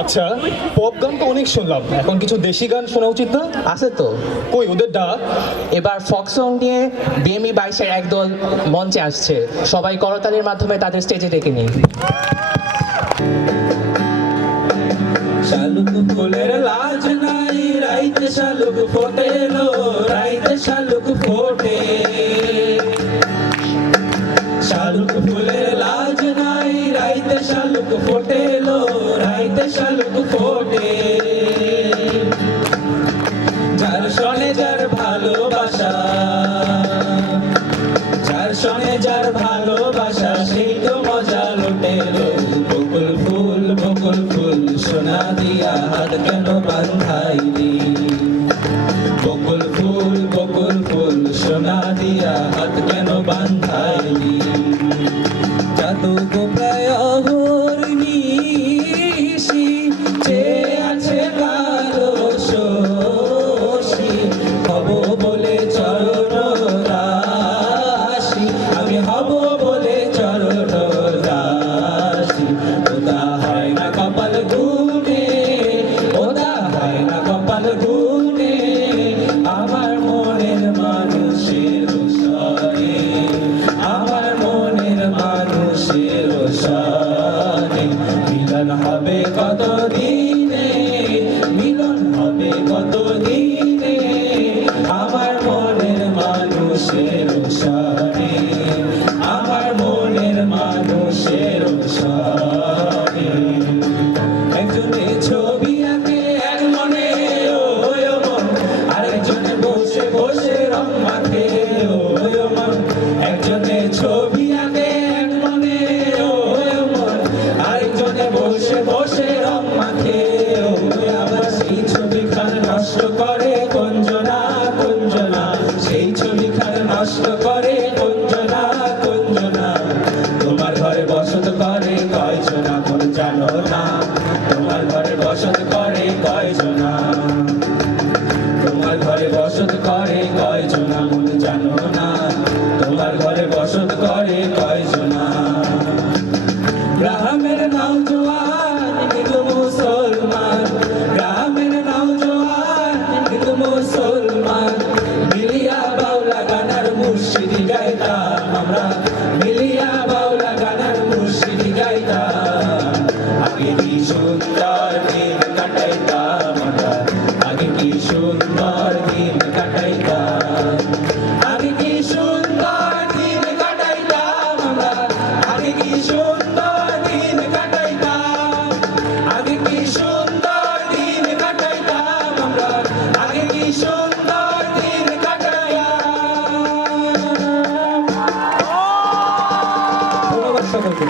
আচ্ছা, পপ গান তো অনেক শুনলাম, এখন কিছু দেশি গান শোনা উচিত না? আছে তো। কই ওদের ডাক? এবার ফক সং নিয়ে বিএমই 22-এর একদল মঞ্চে আসছে, সবাই করতালির মাধ্যমে তাদের স্টেজে ডেকে নিন। শালুক ফুলের লাজ নাই, রাইতে শালুক ফোটেলো, রাইতে শালুক ফোটে। শালুক ফুলের লাজ নাই, রাইতে শালুক ফোটেলো, রাইতে শালুক ফোটে। যার সনে যার ভালোবাসা, যার সনে যার ভালোবাসা, সেই তো মজা লুটেলো। বকুল ফুল বকুল ফুল সোনা দিয়া হাত কেন বান্ধাইলি? বকুল ফুল সোনা দিয়া হাত কেন বান্ধাইলি? জাদু গোপ্রায় অহর্নিশি চেয়ে আছে কালো শশী, হব বলে চরণ দাসী, আমি হব বলে চরণ দাসী। ওটা হয় না কপাল গুনে, ওটা হয় না কপাল গুনে, আমার মনের মানুষের সনে, আমার মনের মানুষের সনে। মিলন হবে কত দিনে, মিলন হবে কত দিনে, আমার মনের মানুষের সনে, আমার মনের মানুষের সনে। একজনে ছবি আঁকে এক মনে ওই মন, আরেকজনে বসে বসে রং মাখে ওই মন। একজনে ছবি আঁকে এক মনে ওই মন, আরেকজনে বসে বসে রং মাখে ওই। আবার সেই ছবিখান নষ্ট করে কঞ্জনা কঞ্জনা, সেই ছবিখান নষ্ট করে কঞ্জনা কঞ্জনা। তোমার ঘরে বসত করে কয়জনা কোন জানো না, তোমার ঘরে বসত করে কয়জনা, তোমার ঘরে বসত করে কয়জনা মন জানো না, তোমার ঘরে বসত করে কয়জনা। গ্রামের নওজোয়ান হিন্দু মুসলমান, গ্রামের নওজোয়ান হিন্দু মুসলমান, মিলিয়া বাউলা গানার মুর্শিদি গাইতাম আমরা, মিলিয়া বাউলা গানার মুর্শিদি গাইতাম। আগে কি সুন্দর দিন কাটাইতাম আমরা, আগে কি সুন্দর দিন কাটাইতাম, আগে কি সুন্দর দিন কাটাইতাম আমরা, আগে কি সুন্দর দিন কাটাইতাম, আগে কি সুন্দর দিন কাটাইতাম আমরা, আগে কি সুন্দর দিন কাটাইতাম। ধন্যবাদ সকলকে।